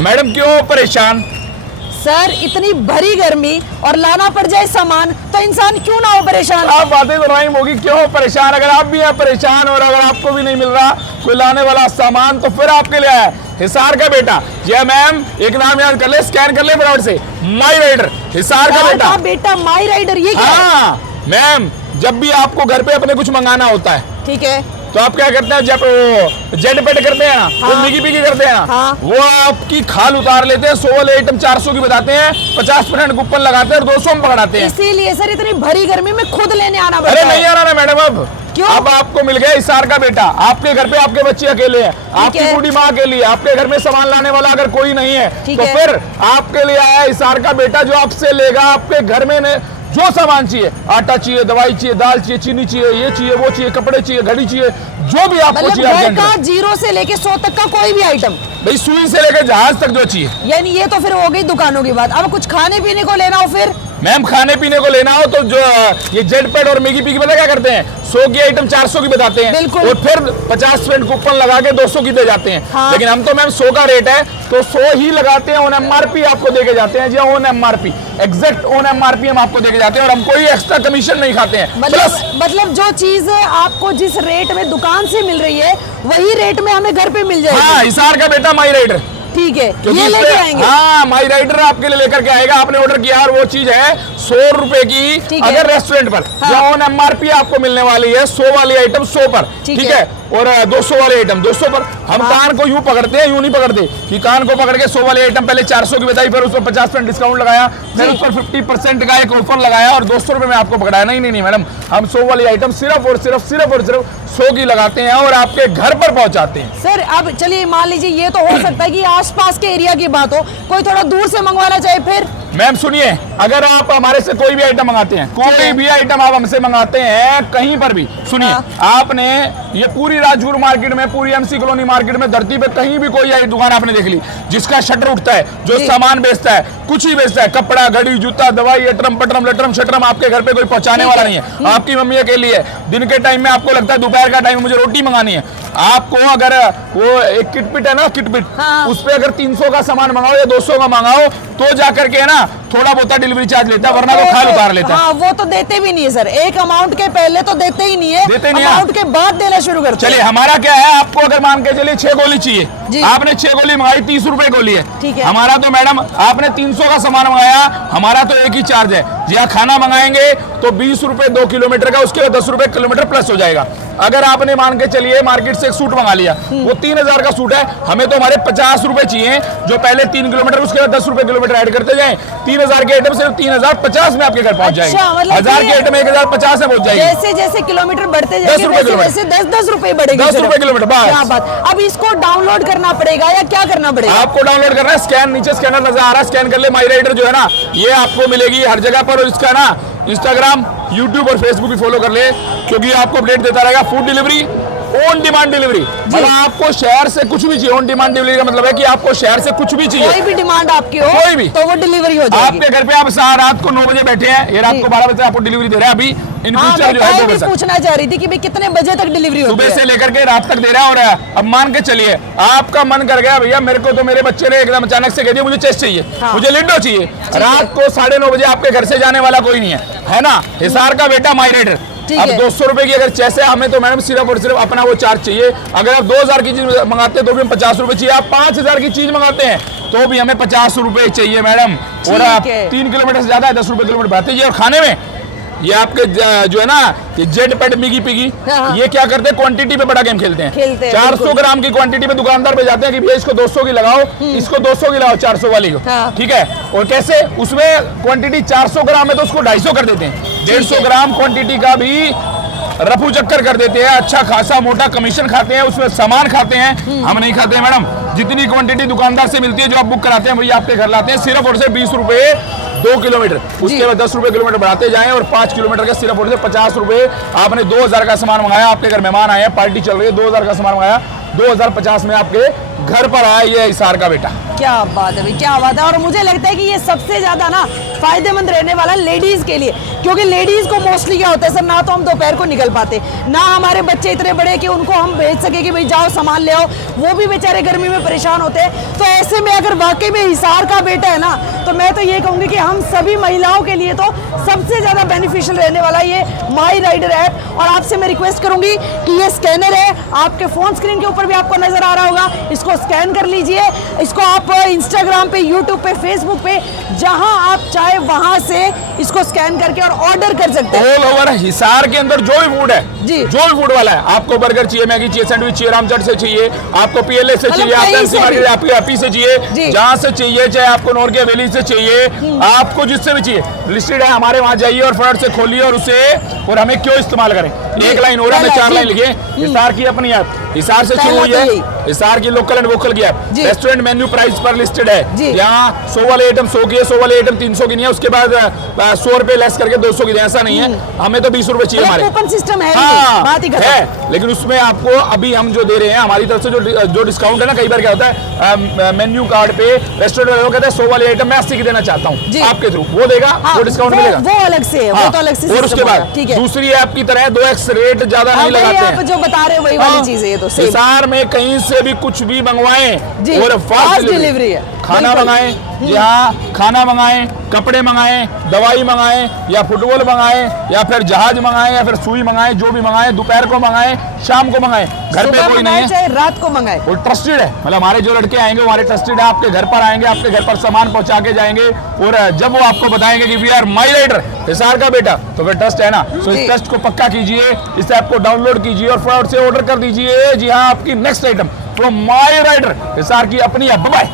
Madam क्यों परेशान? Sir इतनी भरी गर्मी और लाना पड़ जाए सामान तो इंसान क्यों ना हो परेशान। आप बातें तो नहीं होगी, क्यों परेशान? अगर आप भी हैं परेशान और अगर आपको भी नहीं मिल रहा कोई लाने वाला सामान तो फिर आपके लिए है हिसार का बेटा। जी मैम, एक नाम याद कर ले, स्कैन कर ले फटाफट से, माई राइडर, हिसार का बेटा माई राइडर, ये क्या? हाँ मैम, जब भी आपको घर पे अपने कुछ मंगाना होता है, ठीक है, तो आप क्या करते हैं, जब जेड पेड करते हैं ना, हाँ, वो मिगी पिगी करते हैं ना, हाँ, वो आपकी खाल उतार लेते हैं, 100 वाले आइटम 400 की बताते हैं, 50% कूपन लगाते हैं और 200 में पकड़ाते हैं। इसीलिए सर इतनी भरी गर्मी में खुद लेने आना पड़ता है। अरे नहीं आना ना मैडम, अब क्यों? अब आपको मिल गया हिसार का बेटा। आपके घर पे आपके बच्चे अकेले हैं, आपकी बूढ़ी माँ के लिए, आपके घर में सामान लाने वाला अगर कोई नहीं है तो फिर आपके लिए आया हिसार का बेटा, जो आपसे लेगा आपके घर में जो सामान चाहिए, आटा चाहिए, दवाई चाहिए, दाल चाहिए, चीनी चाहिए, ये चाहिए, वो चाहिए, कपड़े चाहिए, घड़ी चाहिए, जो भी आपको चाहिए, घर का 0 से लेके 100 तक का कोई भी आइटम, भाई सुई से लेकर जहाज तक जो चाहिए। यानी ये तो फिर हो गई दुकानों की बात। अब कुछ खाने पीने को लेना हो फिर? मैम खाने पीने को लेना हो तो जो ये जेड पेड और मिगी पिगी पता क्या करते हैं, 100 की आइटम 400 की बताते हैं और फिर 50% कूपन लगा के 200 की दे जाते हैं। हाँ। लेकिन हम तो मैम 100 का रेट है तो 100 ही लगाते हैं, ऑन एमआरपी आपको देके जाते हैं। जी on MRP, exact on MRP हम आपको देके जाते हैं और हम कोई एक्स्ट्रा कमीशन नहीं खाते हैं। मतलब जो चीज आपको जिस रेट में दुकान से मिल रही है वही रेट में हमें घर पे मिल जाएगी। हाँ, हिसार का बेटा माई राइडर, ठीक है, ये लेके आएंगे। हाँ, माई राइडर आपके लिए लेकर के आएगा। आपने ऑर्डर किया और वो चीज है 100 रुपए की, अगर रेस्टोरेंट पर जो ऑन एमआरपी आपको मिलने वाली है 100 वाली आइटम 100 पर, ठीक है, और 200 वाले आइटम 200 पर। हम कान को यूं पकड़ते हैं, यूं नहीं पकड़ते कि कान को पकड़ के 100 वाली आइटम पहले 400 की बताई, फिर उस पर 50% डिस्काउंट लगाया, फिर उस पर 50% का एक ऑफर लगाया और 200 रुपए में आपको पकड़ाया। नहीं मैडम, हम 100 वाली आइटम सिर्फ और सिर्फ 100 की लगाते हैं और आपके घर पर पहुंचाते हैं। सर अब चलिए मान लीजिए ये तो हो सकता है कि आसपास के एरिया की बात हो, कोई थोड़ा दूर से मंगवाना चाहे फिर? मैम सुनिए, अगर आप हमारे से कोई भी आइटम मंगाते हैं, कोई भी आइटम आप हमसे मंगाते हैं कहीं पर भी, सुनिए, आपने ये पूरी राजपुर मार्केट में, पूरी एमसी कॉलोनी मार्केट में, धरती पे कहीं भी कोई दुकान आपने देख ली जिसका शटर उठता है, जो सामान बेचता है, कुछ ही बेचता है, कपड़ा, घड़ी, जूता, दवाई, अटरम पटरम लटरम शटरम, आपके घर पे कोई पहुंचाने वाला नहीं है। आपकी मम्मी अकेली है, दिन के टाइम में आपको लगता है दोपहर का टाइम मुझे रोटी मंगानी है, आपको अगर वो एक किटपिट है ना, किटपिट, उस पे अगर 300 का सामान मंगाओ या 200 का मंगाओ तो जाकर के ना थोड़ा बहुत डिलीवरी चार्ज लेता है, वरना तो खाल उतार लेता है। हाँ, वो तो देते भी नहीं है सर, एक अमाउंट के पहले तो देते ही नहीं है, अमाउंट के बाद देना शुरू करते हैं। चलिए हमारा क्या है, आपको अगर मान के चलिए 6 गोली चाहिए, आपने 6 गोली मंगाई, 30 रुपए गोली है, ठीक है। हमारा तो मैडम आपने 300 का सामान मंगाया, हमारा तो एक ही चार्ज है। जी खाना मंगाएंगे तो 20 रुपए 2 किलोमीटर का, उसके बाद 10 रुपए किलोमीटर प्लस हो जाएगा। अगर आपने मान के चलिए मार्केट से एक सूट मंगा लिया, वो 3000 का सूट है, हमें तो हमारे 50 रुपए चाहिए, जो पहले 3 किलोमीटर, उसके बाद 10 रुपए किलोमीटर ऐड करते जाएं। 3000 के आइटम सिर्फ 3050 में आपके घर पहुंच जाएगी। 1000 के आइटम 1050 में पहुंच जाएगी। जैसे जैसे किलोमीटर बढ़ते जाएंगे 10 रुपए बढ़ेगी, 10 रुपए किलोमीटर। क्या बात। अब इसको डाउनलोड करना पड़ेगा या क्या करना पड़ेगा? आपको डाउनलोड करना है, स्कैन, नीचे स्कैनर नजर आ रहा है, स्कैन कर ले। माई राइडर जो है ना, ये आपको मिलेगी हर जगह पर, और इसका ना इंस्टाग्राम, यूट्यूब और फेसबुक भी फॉलो कर ले, क्योंकि आपको अपडेट देता रहेगा। Food delivery, on demand delivery, मतलब आपको शहर से कुछ भी चाहिए। ऑन डिमांड डिलीवरी का मतलब है कि आपको शहर से कुछ भी चाहिए, कोई भी डिमांड आपकी हो, कोई भी, तो वो डिलीवरी हो जाएगी। आपके घर पे। आप रात को 9 बजे बैठे हैं, ये रात को 12 बजे आपको डिलीवरी दे रहा है। अभी इन फ्यूचर जो है पूछना चाह रही थी कि भाई कितने बजे तक डिलीवरी होती है? सुबह से लेकर के रात तक दे रहा है। और अब मान के चलिए आपका मन कर गया, भैया मेरे को तो मेरे बच्चे ने एकदम अचानक से कह दिया मुझे चेस चाहिए, मुझे लिंडो चाहिए, रात को 9:30 बजे आपके घर से जाने वाला कोई नहीं है ना, हिसार का बेटा माई राइडर। अब 200 रुपए की अगर चेस है, हमें तो मैडम सिर्फ और सिर्फ अपना वो चार्ज चाहिए। अगर आप 2000 की चीज मंगाते हैं तो भी हम 50 रुपए चाहिए। आप 5000 की चीज मंगाते हैं तो भी हमें 50 रुपए चाहिए मैडम। और आप 3 किलोमीटर से ज्यादा है, 10 रुपए किलोमीटर बढ़ाते हैं। और खाने में ये आपके जो है ना, ये जेड पेड मिगी पिगी, ये क्या करते हैं, क्वांटिटी पे बड़ा गेम खेलते हैं। 400 ग्राम की क्वांटिटी पे दुकानदार पे जाते हैं कि भैया इसको 200 की लगाओ, इसको 200 की लगाओ, 400 वाली को, ठीक है। और कैसे, उसमें क्वांटिटी 400 ग्राम है तो उसको 250 कर देते हैं। 150 ग्राम क्वांटिटी का भी रफू चक्कर कर देते हैं, अच्छा खासा मोटा कमीशन खाते हैं, उसमें सामान खाते हैं। हम नहीं खाते हैं मैडम, जितनी क्वांटिटी दुकानदार से मिलती है, जो आप बुक कराते हैं वही आपके घर लाते हैं, सिर्फ और सिर्फ 20 रुपए 2 किलोमीटर, उसके बाद 10 रुपए किलोमीटर बढ़ाते जाएं, और 5 किलोमीटर का सिर्फ और सिर्फ 50 रुपए। आपने 2000 का सामान मंगाया, आपके घर मेहमान आए हैं, पार्टी चल रही है, 2000 का सामान मंगाया, 2050 में आपके घर पर आया ये हिसार का बेटा। क्या बात है भाई, क्या बात है। और मुझे लगता है कि ये सबसे ज्यादा ना फायदेमंद रहने वाला लेडीज के लिए, क्योंकि लेडीज को मोस्टली क्या होता है सर, ना तो हम दोपहर को निकल पाते, ना हमारे बच्चे इतने बड़े कि उनको हम भेज सके कि भाई जाओ सामान ले आओ, वो भी बेचारे गर्मी में परेशान होते हैं। तो ऐसे में अगर वाकई में हिसार का बेटा है ना, तो मैं तो ये कहूंगी कि हम सभी महिलाओं के लिए तो सबसे ज्यादा बेनिफिशियल रहने वाला ये माई राइडर ऐप। और आपसे मैं रिक्वेस्ट करूंगी कि ये स्कैनर है, आपके फोन स्क्रीन के ऊपर भी आपको नजर आ रहा होगा, इसको स्कैन कर लीजिए। इसको आप इंस्टाग्राम पे, यूट्यूब पे, फेसबुक पे, जहां आप चाहे वहां से इसको स्कैन करके और ऑर्डर कर सकते हैं। ऑल ओवर हिसार के अंदर जो भी फूड है जी, जो भी फूड वाला है, आपको बर्गर चाहिए, मैगी चाहिए, सैंडविच चाहिए, रामचट से चाहिए, आपको पीएलए से चाहिए, कहीं आपको से भी। मार्केट, आपकी एपी से जी। चाहिए, जहां से चाहिए, चाहे आपको नॉर्गे वैली से चाहिए, आपको जिससे भी चाहिए, लिस्टेड है, हमारे वहां जाइए और फटाफट से खोलिए और उसे, और हमें क्यों इस्तेमाल करें। एक लाइन हो रहा है, मैं 4 लाइन लिखे। हिसार की अपनी ऐप, हिसार से शुरू हुई है, हिसार की लोकल एंड वोकल की ऐप। रेस्टोरेंट मेन्यू प्राइस पर लिस्टेड है, यहाँ 100 वाले आइटम 100 की है, 100 वाले आइटम 300 की नहीं है, उसके बाद 100 रुपए लेस करके 200 की, ऐसा नहीं है, हमें तो 20 रुपए चाहिए हमारे। कूपन सिस्टम है, हाँ, बात ही खत्म। है, लेकिन उसमें आपको अभी हम जो दे रहे हैं हमारी तरफ से जो डिस्काउंट है ना, कई बार क्या होता है मेन्यू कार्ड पे रेस्टोरेंट वाले कहते हैं 100 वाले आइटम मैं 80 की देना चाहता हूँ, आपके थ्रू वो देगा, वो डिस्काउंट मिलेगा, वो अलग से है, वो तो अलग से। और उसके बाद ठीक है, दूसरी ऐप की तरह 2x रेट ज्यादा नहीं लगाते आप हैं। जो बता रहे हो वही वाली चीज है ये तो सेम। हिसार में कहीं से भी कुछ भी मंगवाएं जी, और फास्ट डिलीवरी है। खाना मंगाएं, यहाँ खाना मंगाएं, कपड़े मंगाएं, दवाई मंगाएं, या फुटबॉल मंगाएं, या फिर जहाज मंगाएं, या फिर सुई मंगाएं, जो भी मंगाएं, दोपहर को मंगाएं, शाम को मंगाएं, घर पे कोई नहीं है, चाहे रात को मंगाए, वो ट्रस्टेड है। मतलब हमारे जो लड़के आएंगे हमारे ट्रस्टेड है, आपके घर पर आएंगे, आपके घर पर सामान पहुंचा के जाएंगे, और जब वो आपको बताएंगे कि we are my rider Hisar का बेटा, तो फिर ट्रस्ट है ना। सो इस ट्रस्ट को पक्का कीजिए, इस ऐप को डाउनलोड कीजिए और फटाफट से ऑर्डर कर दीजिए। जी हाँ, आपकी next item from my rider Hisar की अपनी ऐप। बाय।